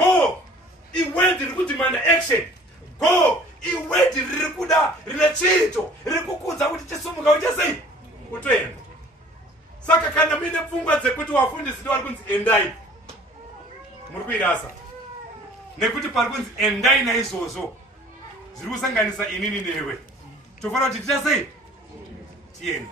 go. Iword rikudimanda action. Go. Iword ririkuda rinachito ririkukudza kuti chisumuka uchasei utoenda. Saka kana mine pfungwa dzekuti wafundisi vari kunzi endai muri kuirasa nekuti pari kunzi endai naizvozvo zviri kusanganisa inini newe tofanira kuti titasei tiende.